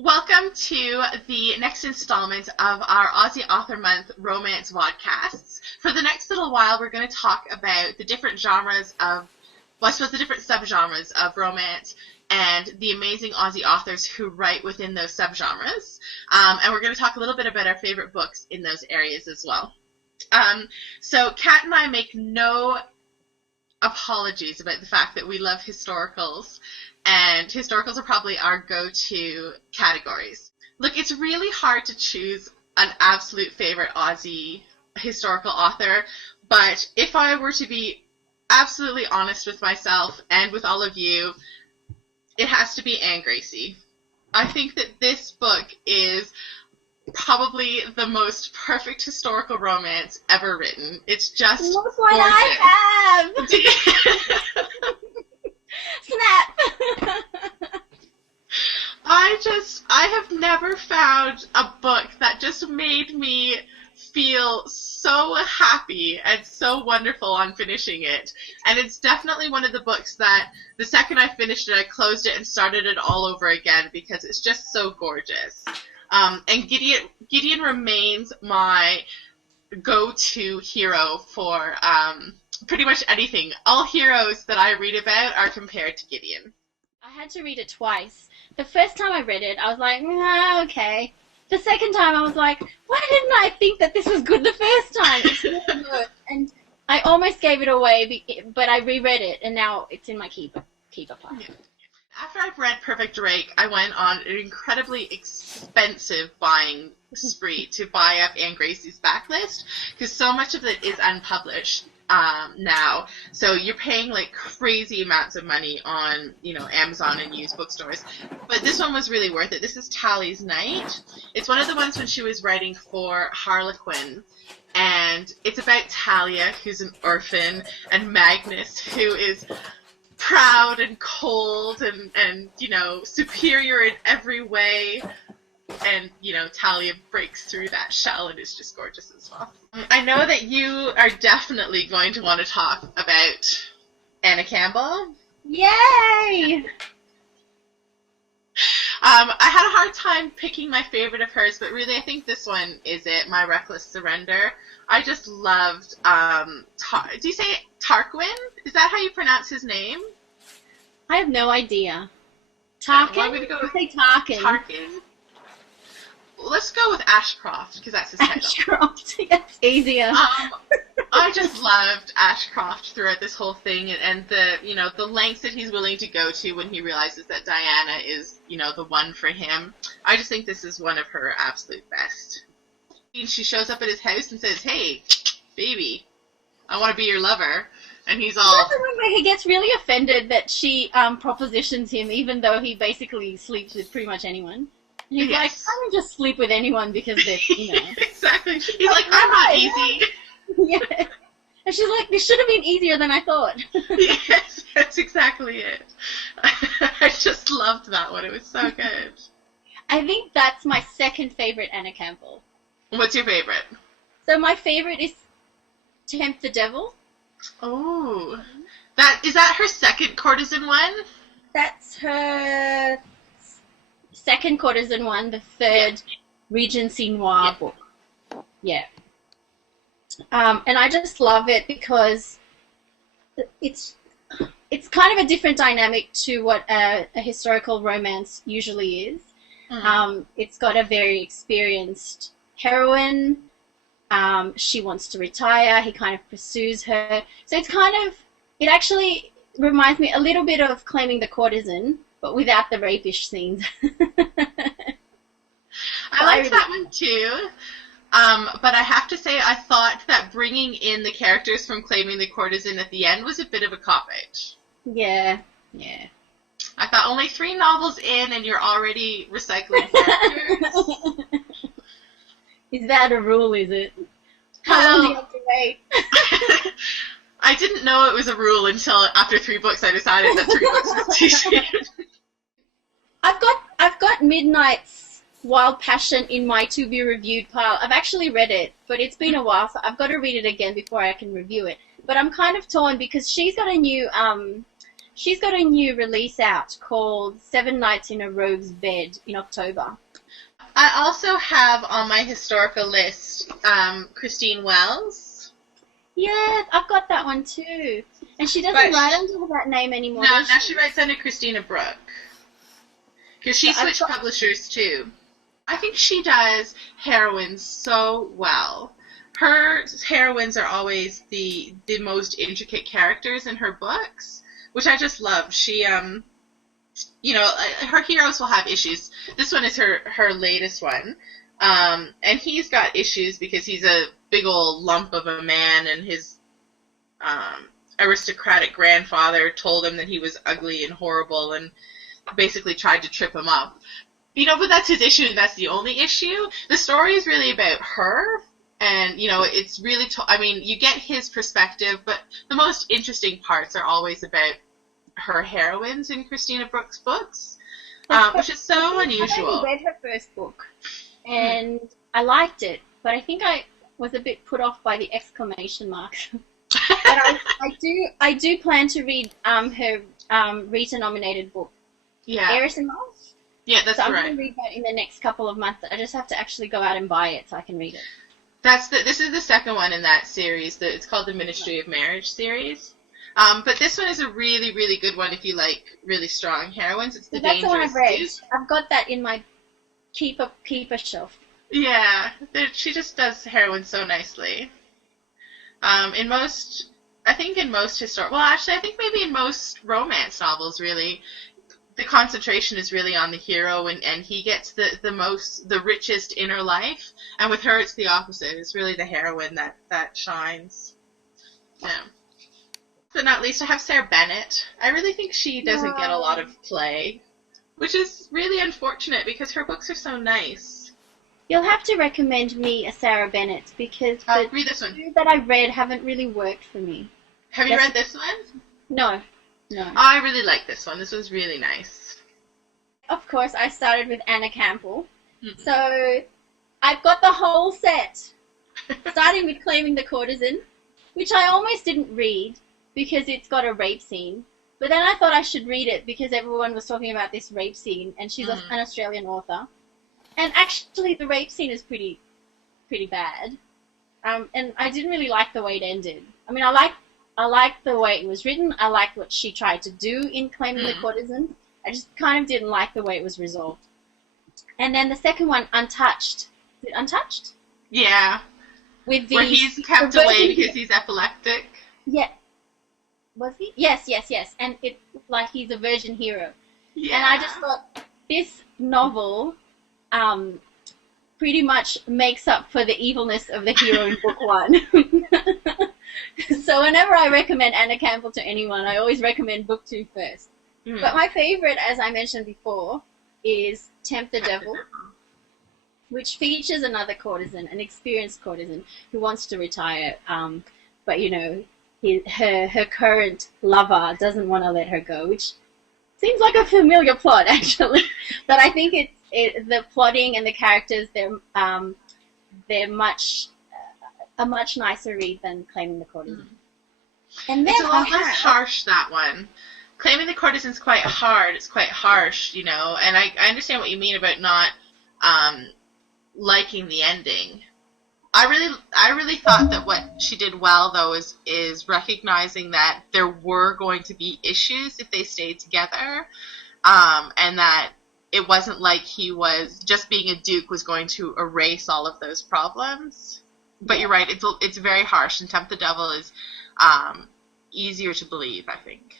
Welcome to the next installment of our Aussie Author Month romance vodcasts. For the next little while, we're going to talk about the different genres of, well, I suppose the different subgenres of romance and the amazing Aussie authors who write within those subgenres. And we're going to talk a little bit about our favorite books in those areas as well. So Kat and I make no apologies about the fact that we love historicals. And historicals are probably our go-to categories. Look, it's really hard to choose an absolute favorite Aussie historical author, but if I were to be absolutely honest with myself and with all of you, it has to be Anne Gracie. I think that this book is probably the most perfect historical romance ever written. It's just Look what gorgeous. I have! Snap! I have never found a book that just made me feel so happy and so wonderful on finishing it. And it's definitely one of the books that the second I finished it, I closed it and started it all over again because it's just so gorgeous. And Gideon remains my go-to hero for pretty much anything. All heroes that I read about are compared to Gideon. I had to read it twice. The first time I read it, I was like, okay. The second time, I was like, why didn't I think that this was good the first time? It's really good. And I almost gave it away, but I reread it, and now it's in my keeper pile. Yeah. After I've read Perfect Drake, I went on an incredibly expensive buying spree to buy up Anne Gracie's backlist, because so much of it is unpublished now. So you're paying like crazy amounts of money on, Amazon and used bookstores. But this one was really worth it. This is Tally's Night. It's one of the ones when she was writing for Harlequin. And it's about Talia, who's an orphan, and Magnus, who is proud and cold and superior in every way. And, Talia breaks through that shell and is just gorgeous as well. I know that you are definitely going to want to talk about Anna Campbell. Yay! I had a hard time picking my favorite of hers, but really I think this one is it, My Reckless Surrender. I just loved, do you say Tarquin? Is that how you pronounce his name? I have no idea. Tarkin? Well, I'm going to go with say Tarkin. Tarkin. Let's go with Ashcroft, because that's his title. Ashcroft, that's easier. I just loved Ashcroft throughout this whole thing, and the lengths that he's willing to go to when he realizes that Diana is, the one for him. I just think this is one of her absolute best. She shows up at his house and says, "Hey, baby, I want to be your lover." And he's all... That's the one where he gets really offended that she propositions him, even though he basically sleeps with pretty much anyone. And he's like, I don't just sleep with anyone because they're, Exactly. He's like, I'm not easy. Yeah. And she's like, this should have been easier than I thought. Yes, that's exactly it. I just loved that one. It was so good. I think that's my second favorite Anna Campbell. What's your favorite? So my favorite is Tempt the Devil. Oh. Is that her second courtesan one? That's her second courtesan one, the third Regency Noir book. Yeah. And I just love it because it's kind of a different dynamic to what a historical romance usually is. Mm. It's got a very experienced heroine. She wants to retire. He kind of pursues her. So it actually reminds me a little bit of Claiming the Courtesan, but without the rapish scenes. I liked that one too. But I have to say, I thought that bringing in the characters from Claiming the Courtesan at the end was a bit of a cop-out. Yeah. I thought only 3 novels in and you're already recycling characters. Is that a rule, is it? How long do you have to wait? I didn't know it was a rule until after 3 books I decided that 3 books was too soon. I've got Midnight's Wild Passion in my to-be-reviewed pile. I've actually read it, but it's been a while, so I've got to read it again before I can review it. But I'm kind of torn because she's got a new she's got a new release out called 7 Nights in a Rogue's Bed in October. I also have on my historical list Christine Wells. Yeah, I've got that one too. And she doesn't write under that name anymore. No, now she writes under Christina Brooke. Because she switched publishers too. I think she does heroines so well. Her heroines are always the most intricate characters in her books, which I just love. She, you know, her heroes will have issues. This one is her latest one. And he's got issues because he's a big old lump of a man, and his aristocratic grandfather told him that he was ugly and horrible and basically tried to trip him up. You know, but that's his issue, and that's the only issue. The story is really about her, and, you know, it's really, I mean, you get his perspective, but the most interesting parts are always about her heroines in Christina Brooke's books, which is so unusual. I read her first book, and I liked it, but I think I was a bit put off by the exclamation marks. But I do plan to read her Rita-nominated book, Heiress and Mouse. Yeah, that's right. So I'm right. going to read that in the next couple of months. I just have to actually go out and buy it so I can read it. This is the second one in that series. It's called the Ministry of Marriage series. But this one is a really, really good one if you like really strong heroines. It's the That's the one I've read. Duke. I've got that in my keeper shelf. Yeah, she just does heroines so nicely. In most historical, well, actually, I think maybe in most romance novels, really, the concentration is really on the hero, and he gets the richest inner life. And with her, it's the opposite. It's really the heroine that shines. Yeah. But not least, I have Sarah Bennett. I really think she doesn't get a lot of play, which is really unfortunate because her books are so nice. You'll have to recommend me a Sarah Bennett because read this one. The two that I read haven't really worked for me. Have you read this one? No. I really like this one. This was really nice. Of course, I started with Anna Campbell. Mm-hmm. So I've got the whole set, starting with Claiming the Courtesan, which I almost didn't read because it's got a rape scene. But then I thought I should read it because everyone was talking about this rape scene, and she's an Australian author. And actually, the rape scene is pretty bad. And I didn't really like the way it ended. I mean, I liked the way it was written. I liked what she tried to do in Claiming the Courtesan. I just kind of didn't like the way it was resolved. And then the second one, Untouched. Is it Untouched? Yeah. Where he's kept away because he's epileptic. Yeah. Was he? Yes. And it like he's a virgin hero. Yeah. And I just thought this novel pretty much makes up for the evilness of the hero in book one. So whenever I recommend Anna Campbell to anyone, I always recommend book 2 first. But my favorite, as I mentioned before, is Tempt the Devil, which features another courtesan, an experienced courtesan who wants to retire, but you know, her current lover doesn't want to let her go, which seems like a familiar plot actually. But I think the plotting and the characters, they're a much nicer read than Claiming the Courtesan. And then it's a lot less harsh, that one. Claiming the Courtesan is quite hard. It's quite harsh, you know. And I understand what you mean about not liking the ending. I really thought that what she did well, though, is recognizing that there were going to be issues if they stayed together, and that it wasn't like he was just being a duke was going to erase all of those problems. But you're right; it's very harsh, and Tempt the Devil is easier to believe, I think.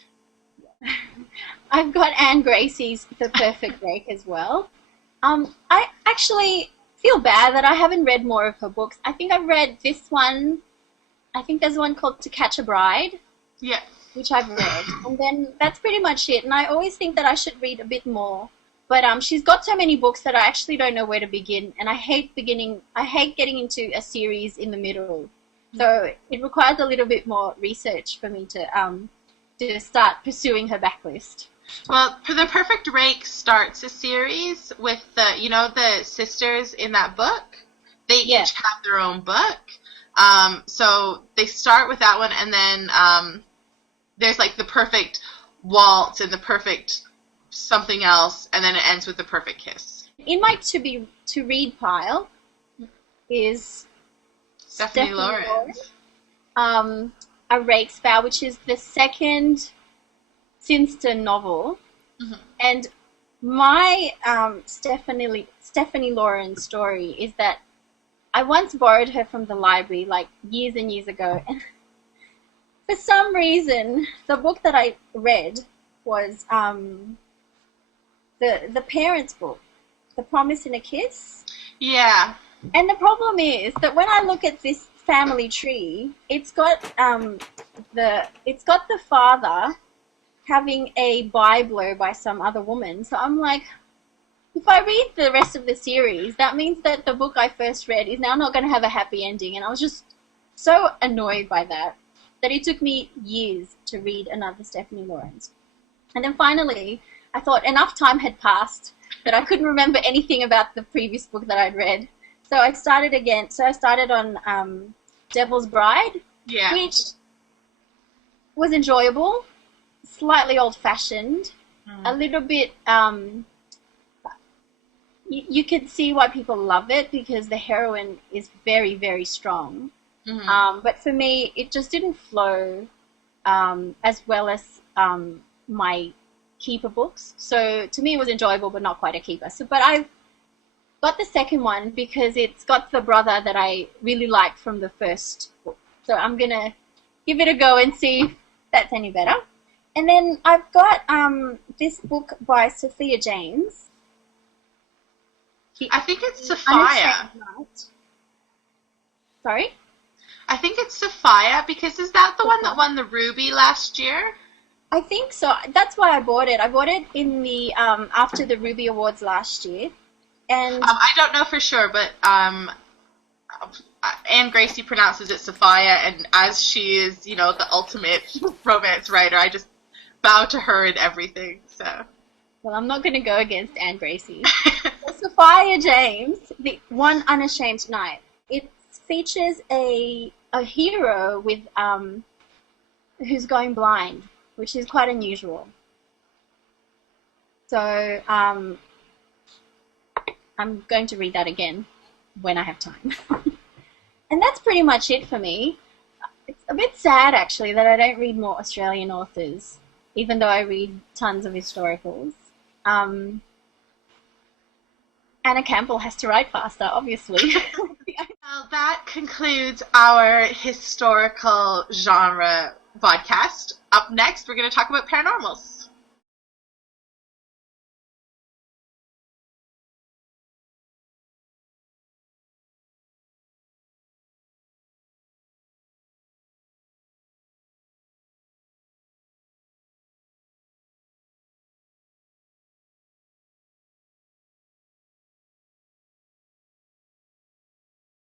I've got Anne Gracie's The Perfect Break as well. I actually feel bad that I haven't read more of her books. I think I've read this one. I think there's one called To Catch a Bride. Yeah. Which I've read. And then that's pretty much it. And I always think that I should read a bit more. But she's got so many books that I actually don't know where to begin. And I hate getting into a series in the middle. So it requires a little bit more research for me to start pursuing her backlist. Well, The Perfect Rake starts a series with the sisters in that book. They each have their own book. So they start with that one, and then there's like The Perfect waltz and the perfect something else, and then it ends with the perfect kiss. In my to read pile is Stephanie Lawrence. A Rake's Vow, which is the second Sinster novel. Mm-hmm. And my Stephanie Lawrence story is that I once borrowed her from the library, like years and years ago, and for some reason the book that I read was the parents' book, The Promise and a Kiss. Yeah. And the problem is that when I look at this family tree, it's got the father having a Biblo by some other woman. So I'm like, if I read the rest of the series, that means that the book I first read is now not going to have a happy ending. And I was just so annoyed by that it took me years to read another Stephanie Lawrence. And then finally, I thought enough time had passed that I couldn't remember anything about the previous book that I'd read. So I started again. So I started on Devil's Bride, which was enjoyable, slightly old-fashioned, a little bit. You could see why people love it because the heroine is very, very strong. Mm-hmm. But for me, it just didn't flow as well as my keeper books. So to me, it was enjoyable, but not quite a keeper. So, but I've got the second one because it's got the brother that I really liked from the first book. So I'm going to give it a go and see if that's any better. And then I've got this book by Sophia James. I think it's Sophia. Sorry? I think it's Sophia because is that the one that won the Ruby last year? I think so. That's why I bought it. I bought it in the after the Ruby Awards last year. And I don't know for sure, but Anne Gracie pronounces it Sophia, and as she is, the ultimate romance writer, I just bow to her in everything. So. Well, I'm not going to go against Anne Gracie. Sophia James, The One Unashamed Night. It features a hero with who's going blind, which is quite unusual. So I'm going to read that again when I have time. And that's pretty much it for me. It's a bit sad, actually, that I don't read more Australian authors, even though I read tons of historicals. Anna Campbell has to write faster, obviously. Well, that concludes our historical genre podcast. Up next, we're going to talk about paranormals.